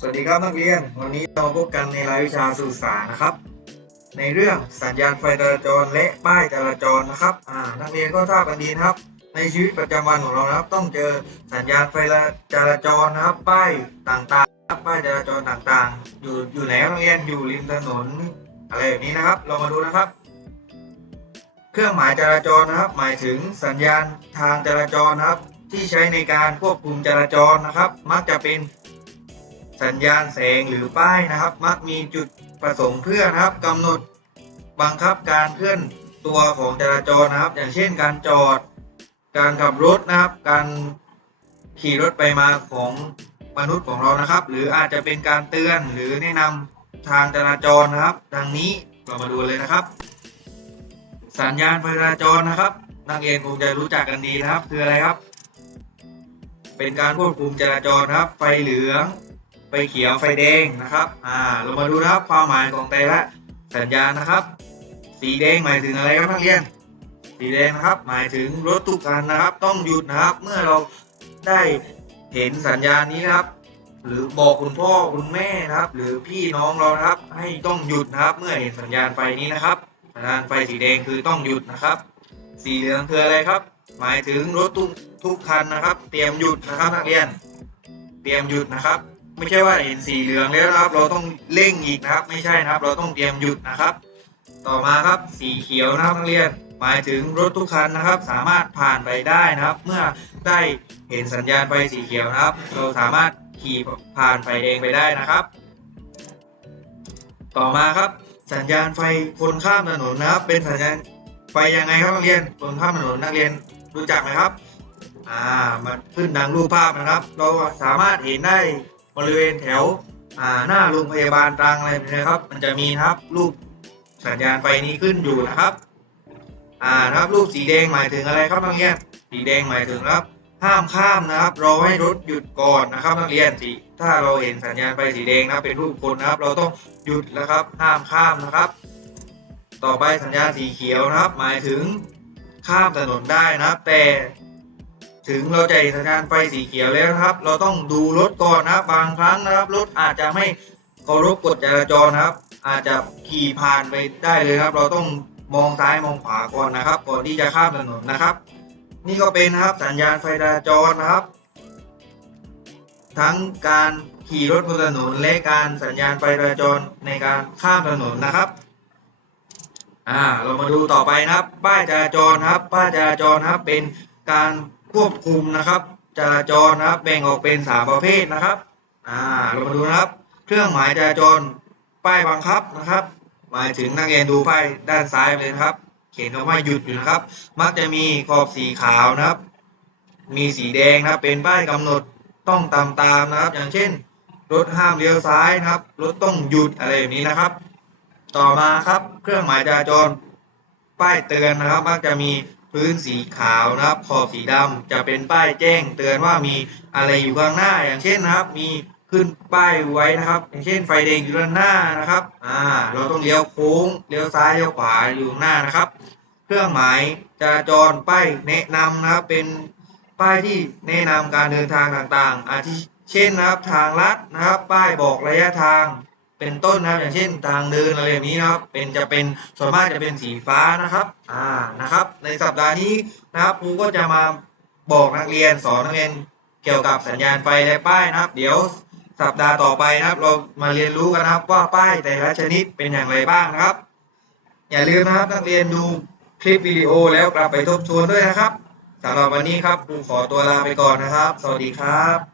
สวัสดีครับนักเรียน วันนี้เราพบกันในรายวิชาสื่อสารนะครับ ในเรื่องสัญญาณไฟจราจรและป้ายจราจรนะครับอ่านักเรียนก็ทราบกันดีนะครับ ในชีวิตประจำวันของเรานะครับ ต้องเจอสัญญาณไฟจราจรนะครับ ป้ายต่างๆครับป้ายจราจรต่างๆ อยู่อยู่ไหนนักเรียนอยู่ริมถนนอะไรแบบนี้นะครับ เรามาดูนะครับ เครื่องหมายจราจรนะครับ หมายถึงสัญญาณทางจราจรนะครับ ที่ใช้ในการควบคุมจราจรนะครับ มักจะเป็น สัญญาณแสงหรือป้ายนะครับ มักมีจุดประสงค์เพื่อนะครับกำหนดบังคับการเคลื่อนตัวของจราจรนะครับ อย่างเช่นการจอด การขับรถนะครับ การขี่รถไปมาของมนุษย์ของเรานะครับ หรืออาจจะเป็นการเตือนหรือแนะนำทางจราจรนะครับ ดังนี้เรามาดูเลยนะครับ สัญญาณไฟจราจรนะครับ นักเรียนคงจะรู้จักกันดีนะครับ คืออะไรครับ เป็นการควบคุมจราจรครับ ไฟเหลือง ฟเขียวไฟแดงนะครับอ่าเรามาดูนะครับความหมายของแต่ละสัญญาณนะครับ สีแดงหมายถึงอะไรครับนักเรียน สีแดงนะครับ หมายถึงรถทุกคันนะครับ ต้องหยุดนะครับ เมื่อเราได้เห็นสัญญาณนี้นะครับ หรือบอกคุณพ่อคุณแม่นะครับ หรือพี่น้องเรานะครับ ให้ต้องหยุดนะครับ เมื่อเห็นสัญญาณไฟนี้นะครับ สัญญาณไฟสีแดงคือต้องหยุดนะครับ สีเหลืองคืออะไรครับ หมายถึงรถทุกทุกคันนะครับ เตรียมหยุดนะครับนักเรียน เตรียมหยุดนะครับ ไม่ใช่ว่าเห็นสีเหลืองแล้วนะครับ เราต้องเร่งอีกนะครับ ไม่ใช่นะครับ เราต้องเตรียมหยุดนะครับ ต่อมาครับสีเขียวนะครับนักเรียนหมายถึงรถทุกคันนะครับ สามารถผ่านไปได้นะครับ เมื่อได้เห็นสัญญาณไฟสีเขียวนะครับ เราสามารถขี่ผ่านไฟแดงไปได้นะครับ ต่อมาครับสัญญาณไฟคนข้ามถนนนะครับ เป็นสัญญาณไฟยังไงครับนักเรียนคนข้ามถนนนักเรียนรู้จักไหมครับ อ่ามันขึ้นดังรูปภาพนะครับ เราสามารถเห็นได้ บริเวณแถวหน้าโรงพยาบาลตรังอะไรนะครับ มันจะมีครับรูปสัญญาณไฟนี้ขึ้นอยู่นะครับ อ่านะครับรูปสีแดงหมายถึงอะไรครับนักเรียนสีแดงหมายถึงครับ ห้ามข้ามนะครับรอให้รถหยุดก่อนนะครับนักเรียนสีถ้าเราเห็นสัญญาณไฟสีแดงนะเป็นรูปคนนะครับ เราต้องหยุดแล้วครับ ห้ามข้ามนะครับ ต่อไปสัญญาณสีเขียวนะครับ หมายถึงข้ามถนนได้นะครับ แต่ ถึงเราจะเห็นสัญญาณไฟสีเขียวแล้วนะครับ เราต้องดูรถก่อนนะบางครั้งนะครับรถอาจจะไม่เคารพกฎจราจรนะครับ อาจจะขี่ผ่านไปได้เลยครับ เราต้องมองซ้ายมองขวาก่อนนะครับ ก่อนที่จะข้ามถนนนะครับ นี่ก็เป็นนะครับสัญญาณไฟจราจรนะครับ ทั้งการขี่รถบนถนนและการสัญญาณไฟจราจรในการข้ามถนนนะครับอ่าเรามาดูต่อไปนะครับ ป้ายจราจรครับ ป้ายจราจรครับเป็นการ ควบคุมนะครับจราจรนะครับแบ่งออกเป็นสามประเภทนะครับอ่าเรามาดูนะครับ เครื่องหมายจราจรป้ายบังคับนะครับ หมายถึงนักเรียนดูป้ายด้านซ้ายเลยครับ เขียนคำว่าหยุดอยู่นะครับ มักจะมีขอบสีขาวนะครับ มีสีแดงนะครับเป็นป้ายกำหนดต้องตามตามนะครับ อย่างเช่น รถห้ามเลี้ยวซ้ายนะครับ รถต้องหยุดอะไรแบบนี้นะครับ ต่อมาครับเครื่องหมายจราจรป้ายเตือนนะครับ มักจะมี พื้นสีขาวนะครับ ขอบสีดำจะเป็นป้ายแจ้ง เตือนว่ามีอะไรอยู่ข้างหน้า อย่างเช่นนะครับ มีขึ้นป้ายไว้นะครับ อย่างเช่นไฟแดงอยู่ด้านหน้านะครับ อ่า เราต้องเลี้ยวโค้งเลี้ยวซ้ายเลี้ยวขวาอยู่ข้างหน้านะครับ เครื่องหมายจราจรป้ายแนะนำนะครับ เป็นป้ายที่แนะนำการเดินทางต่างๆ อาทิเช่นนะครับ ทางลัดนะครับ ป้ายบอกระยะทาง เป็นต้นนะครับอย่างเช่นทางเดินอะไรแบบนี้นะครับ เป็นจะเป็นส่วนมากจะเป็นสีฟ้านะครับอ่านะครับ ในสัปดาห์นี้นะครับครูก็จะมาบอกนักเรียนสอนนักเรียนเกี่ยวกับสัญญาณไฟและป้ายนะครับ เดี๋ยวสัปดาห์ต่อไปนะครับ เรามาเรียนรู้กันนะครับว่าป้ายแต่ละชนิดเป็นอย่างไรบ้างนะครับ อย่าลืมนะครับนักเรียนดูคลิปวิดีโอแล้วกลับไปทบทวนด้วยนะครับสำหรับวันนี้ครับครูขอตัวลาไปก่อนนะครับ สวัสดีครับ